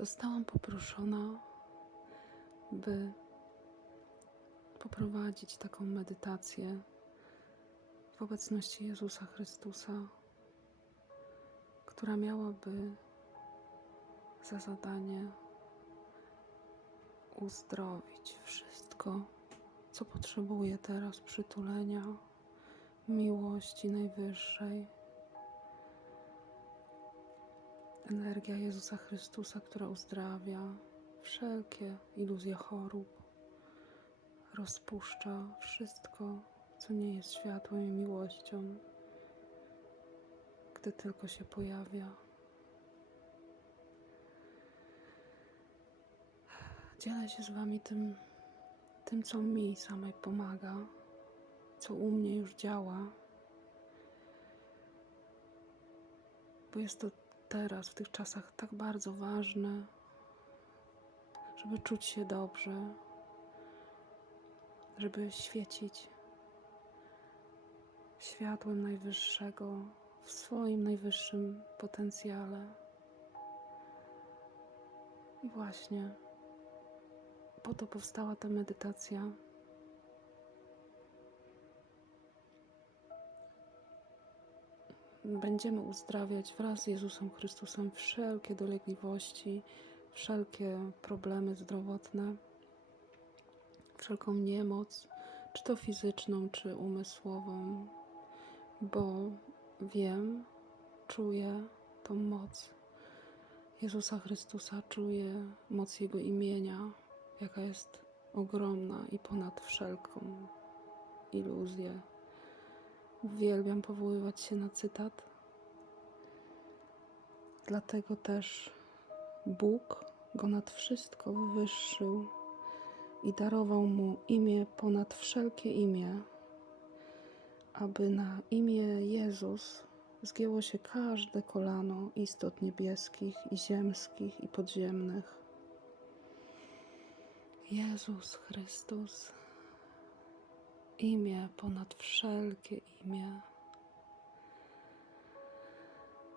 Zostałam poproszona, by poprowadzić taką medytację w obecności Jezusa Chrystusa, która miałaby za zadanie uzdrowić wszystko, co potrzebuje teraz przytulenia, miłości Najwyższej. Energia Jezusa Chrystusa, która uzdrawia wszelkie iluzje chorób, rozpuszcza wszystko, co nie jest światłem i miłością, gdy tylko się pojawia. Dzielę się z Wami tym, tym, co mi samej pomaga, co u mnie już działa, bo jest to teraz, w tych czasach, tak bardzo ważne, żeby czuć się dobrze, żeby świecić światłem Najwyższego w swoim najwyższym potencjale. I właśnie po to powstała ta medytacja. Będziemy uzdrawiać wraz z Jezusem Chrystusem wszelkie dolegliwości, wszelkie problemy zdrowotne, wszelką niemoc, czy to fizyczną, czy umysłową, bo wiem, czuję tą moc Jezusa Chrystusa, czuję moc Jego imienia, jaka jest ogromna i ponad wszelką iluzję. Uwielbiam powoływać się na cytat. Dlatego też Bóg go nad wszystko wywyższył i darował mu imię ponad wszelkie imię, aby na imię Jezus zgięło się każde kolano istot niebieskich i ziemskich i podziemnych. Jezus Chrystus, imię ponad wszelkie imię.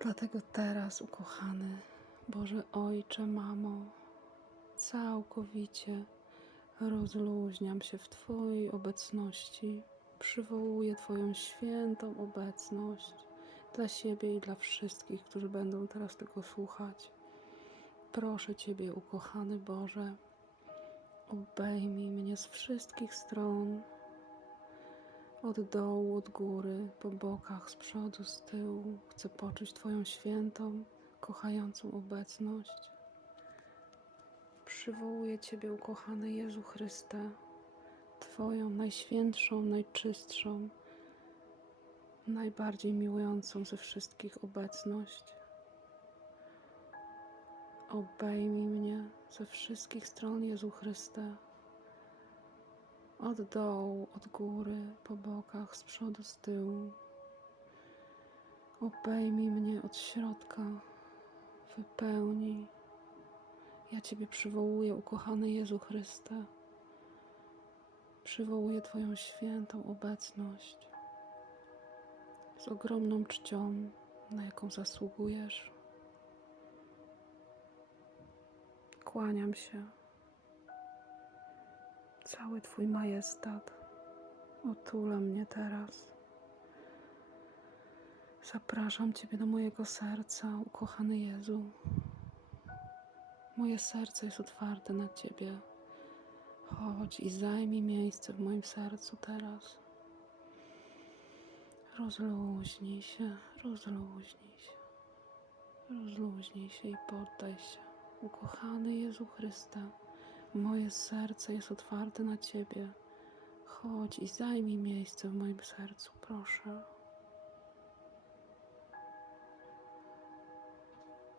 Dlatego teraz, ukochany Boże Ojcze, Mamo, całkowicie rozluźniam się w Twojej obecności. Przywołuję Twoją świętą obecność dla siebie i dla wszystkich, którzy będą teraz tego słuchać. Proszę Ciebie, ukochany Boże, obejmij mnie z wszystkich stron, od dołu, od góry, po bokach, z przodu, z tyłu. Chcę poczuć Twoją świętą, kochającą obecność. Przywołuję Ciebie, ukochany Jezu Chryste, Twoją najświętszą, najczystszą, najbardziej miłującą ze wszystkich obecność. Obejmij mnie ze wszystkich stron, Jezu Chryste, od dołu, od góry, po bokach, z przodu, z tyłu. Obejmij mnie od środka, wypełnij. Ja Ciebie przywołuję, ukochany Jezu Chryste. Przywołuję Twoją świętą obecność z ogromną czcią, na jaką zasługujesz. Kłaniam się. Cały Twój majestat otula mnie teraz. Zapraszam Ciebie do mojego serca, ukochany Jezu. Moje serce jest otwarte na Ciebie. Chodź i zajmij miejsce w moim sercu teraz. Rozluźnij się, rozluźnij się, rozluźnij się i poddaj się. Ukochany Jezu Chryste, moje serce jest otwarte na Ciebie. Chodź i zajmij miejsce w moim sercu, proszę.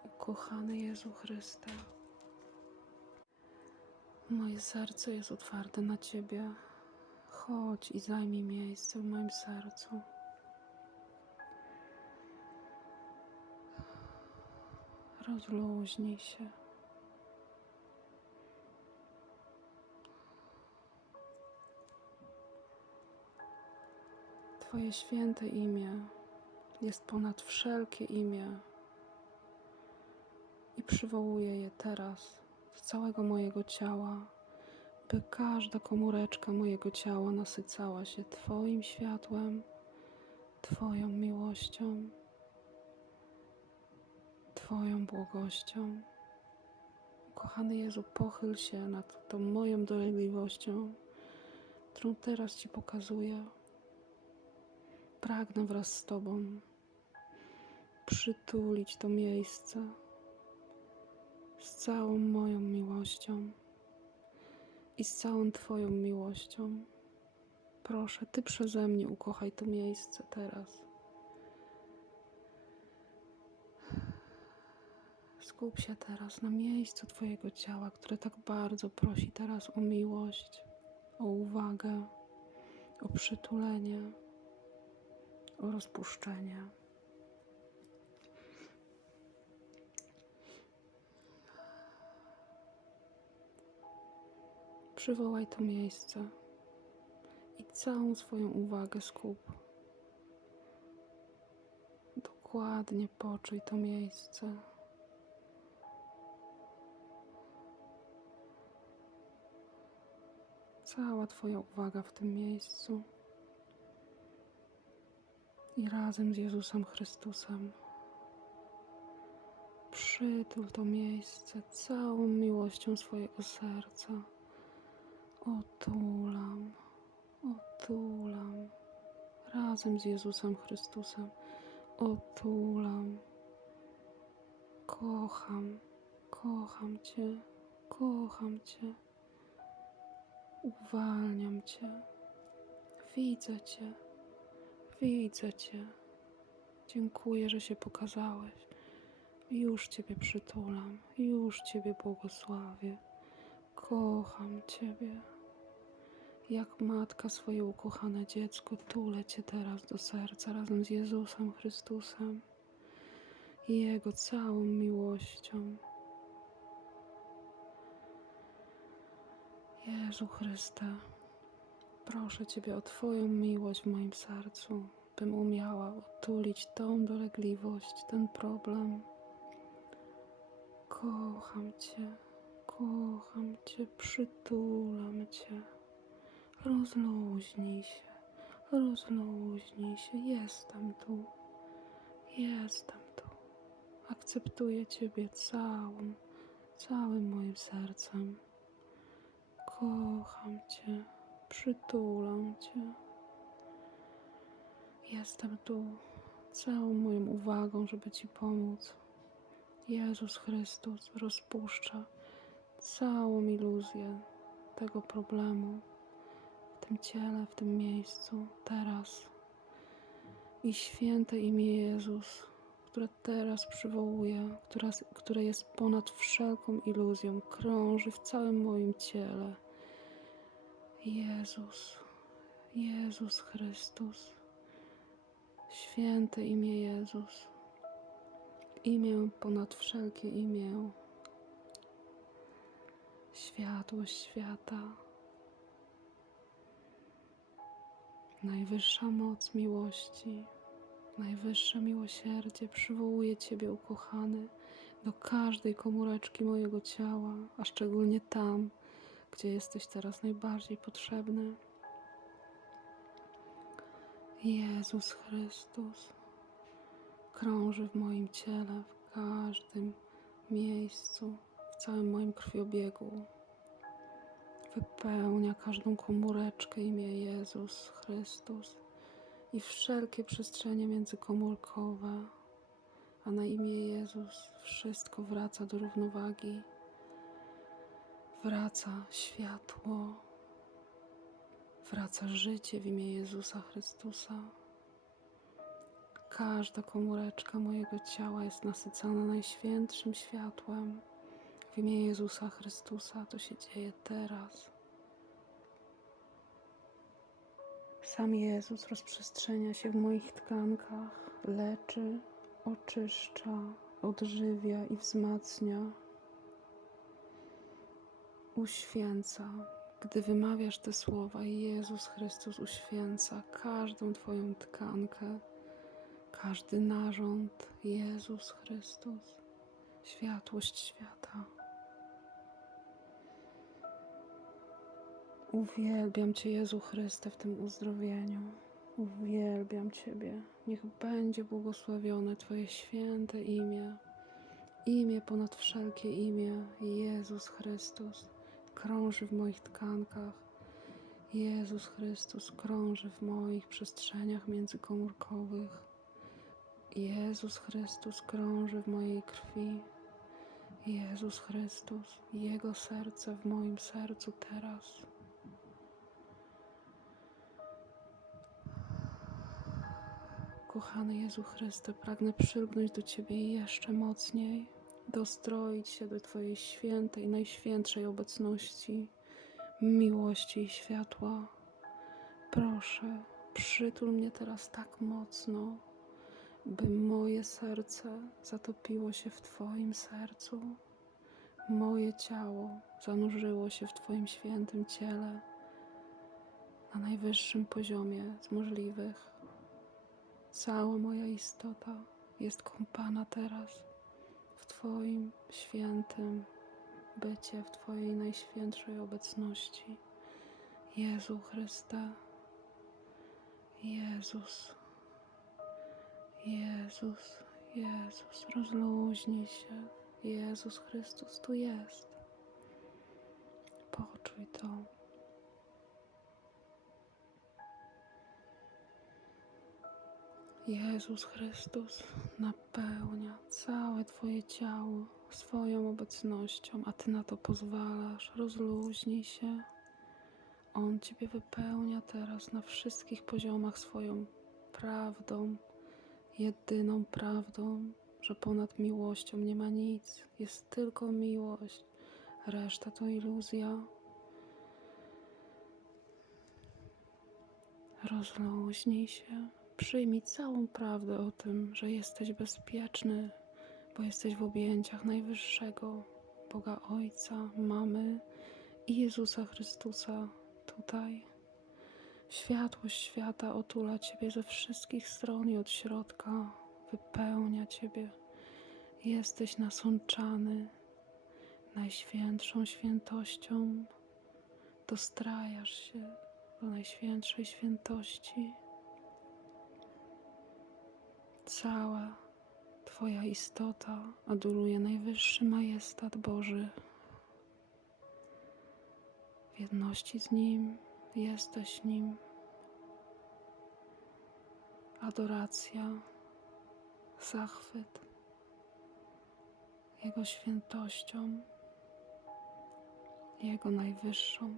Ukochany Jezu Chryste, moje serce jest otwarte na Ciebie. Chodź i zajmij miejsce w moim sercu. Rozluźnij się. Twoje święte imię jest ponad wszelkie imię i przywołuję je teraz z całego mojego ciała, by każda komóreczka mojego ciała nasycała się Twoim światłem, Twoją miłością, Twoją błogością. Kochany Jezu, pochyl się nad tą moją dolegliwością, którą teraz Ci pokazuję. Pragnę wraz z Tobą przytulić to miejsce z całą moją miłością i z całą Twoją miłością. Proszę, Ty przeze mnie ukochaj to miejsce teraz. Skup się teraz na miejscu Twojego ciała, które tak bardzo prosi teraz o miłość, o uwagę, o przytulenie, o rozpuszczenie. Przywołaj to miejsce i całą swoją uwagę skup. Dokładnie poczuj to miejsce. Cała Twoja uwaga w tym miejscu. I razem z Jezusem Chrystusem przytul to miejsce całą miłością swojego serca. Otulam, otulam. Razem z Jezusem Chrystusem otulam. Kocham, kocham Cię, kocham Cię. Uwalniam Cię. Widzę Cię, widzę Cię. Dziękuję, że się pokazałeś. Już Ciebie przytulam, już Ciebie błogosławię. Kocham Ciebie. Jak matka swoje ukochane dziecko, tulę Cię teraz do serca razem z Jezusem Chrystusem i Jego całą miłością. Jezu Chryste, proszę Ciebie o Twoją miłość w moim sercu, bym umiała otulić tą dolegliwość, ten problem. Kocham Cię, kocham Cię, przytulam Cię. Rozluźnij się, rozluźnij się, jestem tu, jestem tu. Akceptuję Ciebie całą, całym moim sercem. Kocham Cię, przytulam Cię. Jestem tu całą moją uwagą, żeby Ci pomóc. Jezus Chrystus rozpuszcza całą iluzję tego problemu w tym ciele, w tym miejscu, teraz. I święte imię Jezus, które teraz przywołuję, które, które jest ponad wszelką iluzją, krąży w całym moim ciele. Jezus, Jezus Chrystus, święte imię Jezus, imię ponad wszelkie imię, światłość świata, najwyższa moc miłości, najwyższe miłosierdzie przywołuje Ciebie, ukochany, do każdej komóreczki mojego ciała, a szczególnie tam, gdzie jesteś teraz najbardziej potrzebny. Jezus Chrystus krąży w moim ciele, w każdym miejscu, w całym moim krwiobiegu. Wypełnia każdą komóreczkę imię Jezus Chrystus i wszelkie przestrzenie międzykomórkowe, a na imię Jezus wszystko wraca do równowagi. Wraca światło, wraca życie w imię Jezusa Chrystusa. Każda komóreczka mojego ciała jest nasycana najświętszym światłem. W imię Jezusa Chrystusa to się dzieje teraz. Sam Jezus rozprzestrzenia się w moich tkankach, leczy, oczyszcza, odżywia i wzmacnia. Uświęca. Gdy wymawiasz te słowa, Jezus Chrystus uświęca każdą Twoją tkankę, każdy narząd. Jezus Chrystus, światłość świata. Uwielbiam Cię, Jezu Chryste, w tym uzdrowieniu. Uwielbiam Ciebie. Niech będzie błogosławione Twoje święte imię. Imię ponad wszelkie imię. Jezus Chrystus krąży w moich tkankach. Jezus Chrystus krąży w moich przestrzeniach międzykomórkowych. Jezus Chrystus krąży w mojej krwi. Jezus Chrystus, Jego serce w moim sercu teraz. Kochany Jezu Chryste, pragnę przylgnąć do Ciebie jeszcze mocniej, dostroić się do Twojej świętej, najświętszej obecności, miłości i światła. Proszę, przytul mnie teraz tak mocno, by moje serce zatopiło się w Twoim sercu, moje ciało zanurzyło się w Twoim świętym ciele na najwyższym poziomie z możliwych. Cała moja istota jest kąpana teraz Twoim świętym bycie, w Twojej najświętszej obecności. Jezu Chryste, Jezus, Jezus, Jezus, rozluźnij się. Jezus Chrystus tu jest. Poczuj to. Jezus Chrystus napełnia całe Twoje ciało swoją obecnością, a Ty na to pozwalasz. Rozluźnij się. On Ciebie wypełnia teraz na wszystkich poziomach swoją prawdą, jedyną prawdą, że ponad miłością nie ma nic, jest tylko miłość, reszta to iluzja. Rozluźnij się. Przyjmij całą prawdę o tym, że jesteś bezpieczny, bo jesteś w objęciach Najwyższego Boga Ojca, Mamy i Jezusa Chrystusa tutaj. Światłość świata otula Ciebie ze wszystkich stron i od środka, wypełnia Ciebie. Jesteś nasączany Najświętszą świętością, dostrajasz się do Najświętszej świętości. Cała Twoja istota adoruje najwyższy majestat Boży. W jedności z Nim jesteś Nim. Adoracja, zachwyt Jego świętością, Jego najwyższą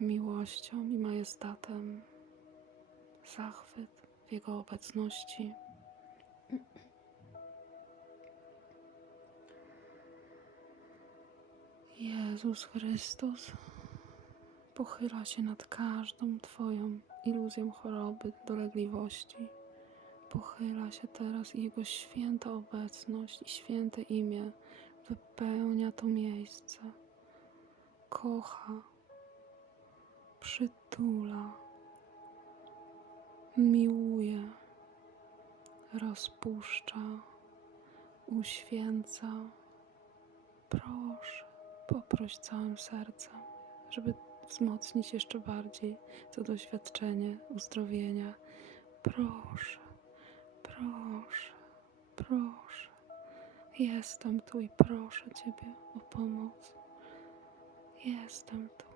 miłością i majestatem, zachwyt w Jego obecności. Jezus Chrystus pochyla się nad każdą Twoją iluzją choroby, dolegliwości. Pochyla się teraz i Jego święta obecność i święte imię wypełnia to miejsce. Kocha, przytula, miłuje, rozpuszcza, uświęca. Proszę, poproś całym sercem, żeby wzmocnić jeszcze bardziej to doświadczenie uzdrowienia. Proszę, proszę, proszę. Jestem tu i proszę Ciebie o pomoc. Jestem tu.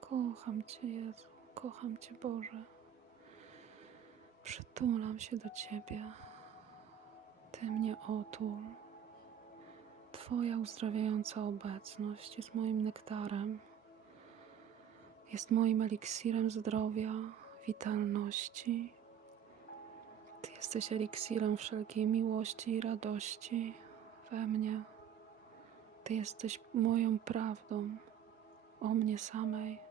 Kocham Cię, Jezu. Kocham Cię, Boże. Przytulam się do Ciebie. Ty mnie otul. Twoja uzdrawiająca obecność jest moim nektarem. Jest moim eliksirem zdrowia, witalności. Ty jesteś eliksirem wszelkiej miłości i radości we mnie. Ty jesteś moją prawdą o mnie samej.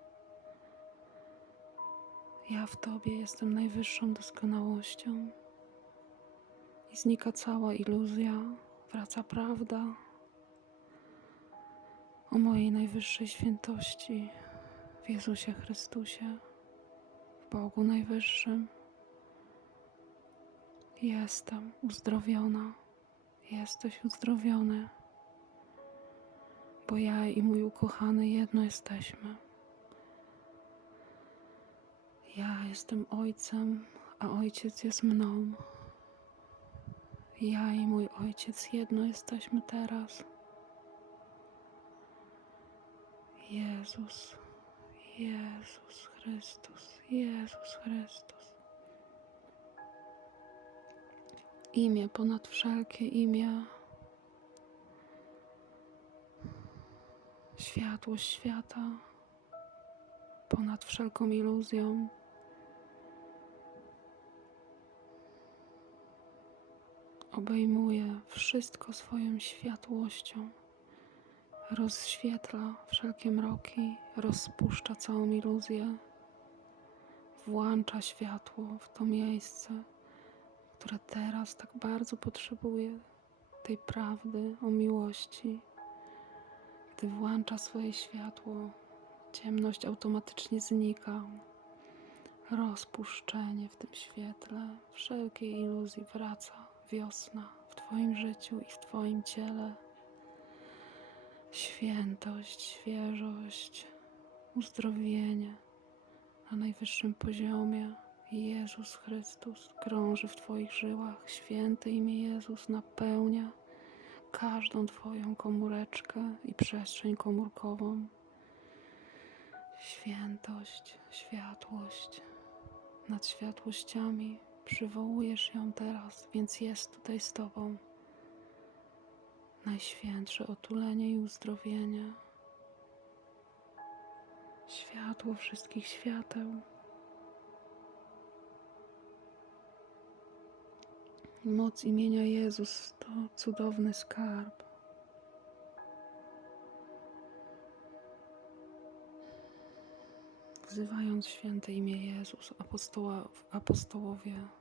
Ja w Tobie jestem najwyższą doskonałością i znika cała iluzja, wraca prawda o mojej najwyższej świętości w Jezusie Chrystusie, w Bogu Najwyższym. Jestem uzdrowiona, Jesteś uzdrowiony, bo ja i mój ukochany jedno jesteśmy. Ja jestem ojcem, a ojciec jest mną. Ja i mój ojciec jedno jesteśmy teraz. Jezus, Jezus Chrystus, Jezus Chrystus. Imię ponad wszelkie imię. Światłość świata ponad wszelką iluzją. Obejmuje wszystko swoją światłością rozświetla wszelkie mroki, rozpuszcza całą iluzję, włącza światło w to miejsce, które teraz tak bardzo potrzebuje tej prawdy o miłości. Gdy włącza swoje światło, ciemność automatycznie znika. Rozpuszczenie w tym świetle wszelkiej iluzji wraca wiosna w Twoim życiu i w Twoim ciele świętość, świeżość, uzdrowienie na najwyższym poziomie. Jezus Chrystus krąży w Twoich żyłach. Święte imię Jezus napełnia każdą Twoją komóreczkę i przestrzeń komórkową. Świętość, światłość nad światłościami. Przywołujesz ją teraz, więc jest tutaj z Tobą. Najświętsze otulenie i uzdrowienie. Światło wszystkich świateł. Moc imienia Jezus to cudowny skarb. Wzywając święte imię Jezus, apostoła, apostołowie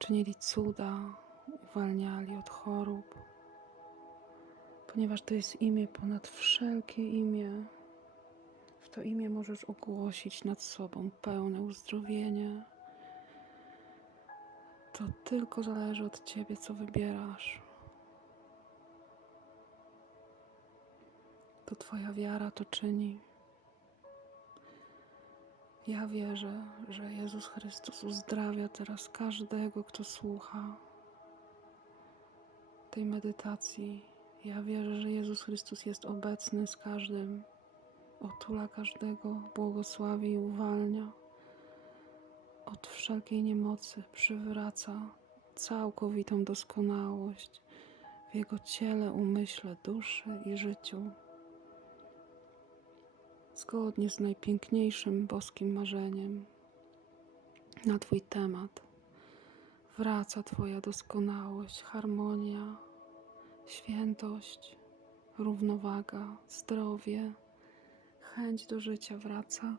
czynili cuda, uwalniali od chorób, ponieważ to jest imię ponad wszelkie imię. W to imię możesz ogłosić nad sobą pełne uzdrowienie. To tylko zależy od Ciebie, co wybierasz. To Twoja wiara to czyni. Ja wierzę, że Jezus Chrystus uzdrawia teraz każdego, kto słucha tej medytacji. Ja wierzę, że Jezus Chrystus jest obecny z każdym, otula każdego, błogosławi i uwalnia od wszelkiej niemocy, przywraca całkowitą doskonałość w Jego ciele, umyśle, duszy i życiu. Zgodnie z najpiękniejszym boskim marzeniem na Twój temat wraca Twoja doskonałość, harmonia, świętość, równowaga, zdrowie, chęć do życia wraca.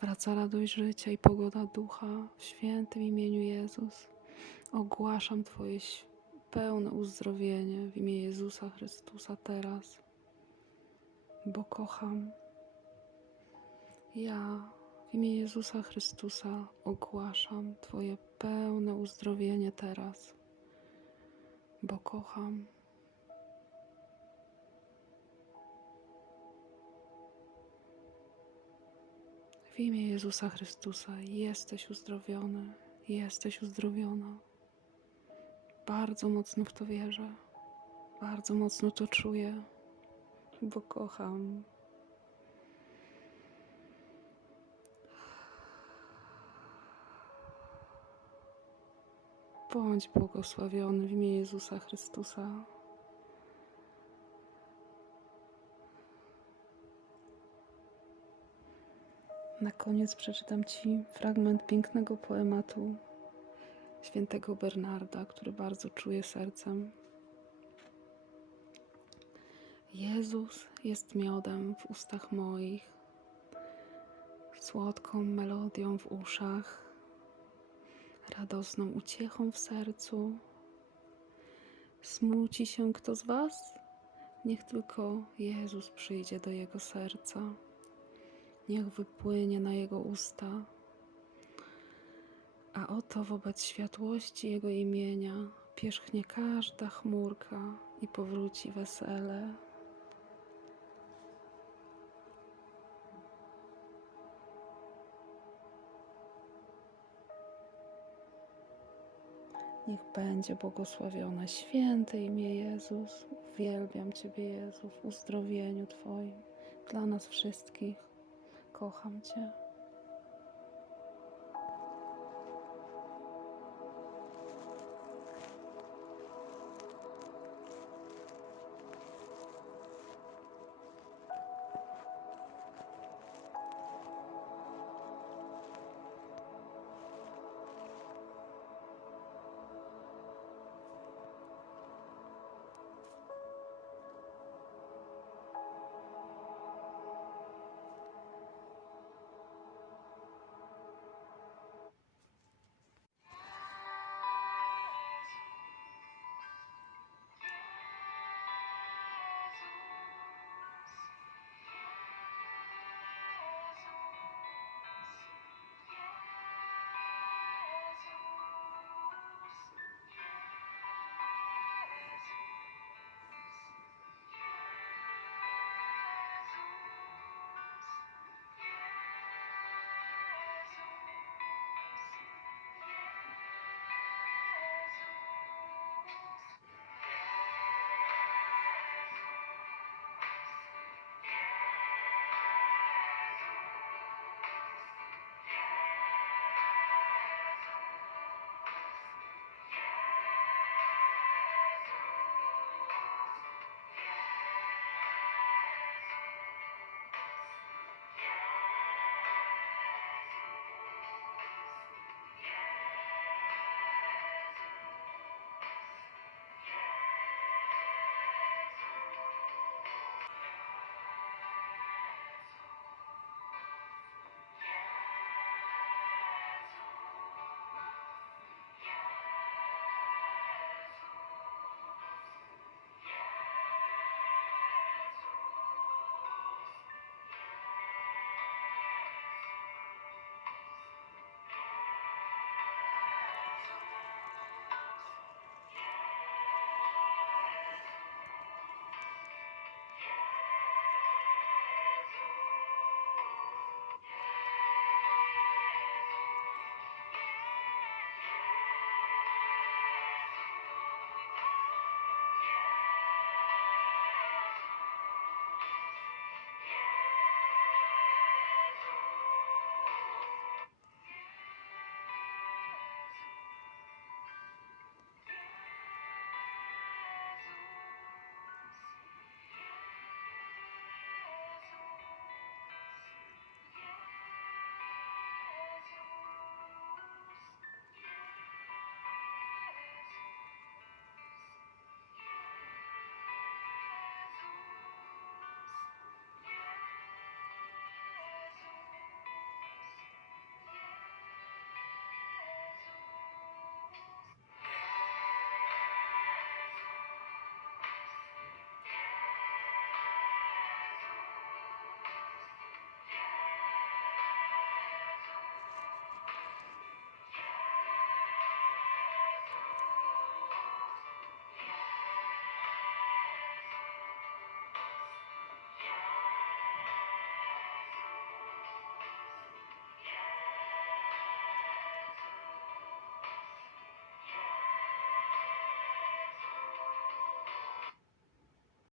Wraca radość życia i pogoda ducha w świętym imieniu Jezus. Ogłaszam Twoje pełne uzdrowienie w imię Jezusa Chrystusa teraz, bo kocham. Ja w imię Jezusa Chrystusa ogłaszam Twoje pełne uzdrowienie teraz, bo kocham. W imię Jezusa Chrystusa jesteś uzdrowiony, jesteś uzdrowiona. Bardzo mocno w to wierzę, bardzo mocno to czuję, bo kocham. Bądź błogosławiony w imię Jezusa Chrystusa. Na koniec przeczytam Ci fragment pięknego poematu świętego Bernarda, który bardzo czuję sercem. Jezus jest miodem w ustach moich, słodką melodią w uszach, radosną uciechą w sercu. Smuci się kto z Was? Niech tylko Jezus przyjdzie do jego serca niech wypłynie na jego usta. A oto wobec światłości jego imienia pierzchnie każda chmurka i powróci wesele. Niech będzie błogosławione święte imię Jezus. Uwielbiam Ciebie, Jezu, w uzdrowieniu Twoim, dla nas wszystkich. Kocham Cię.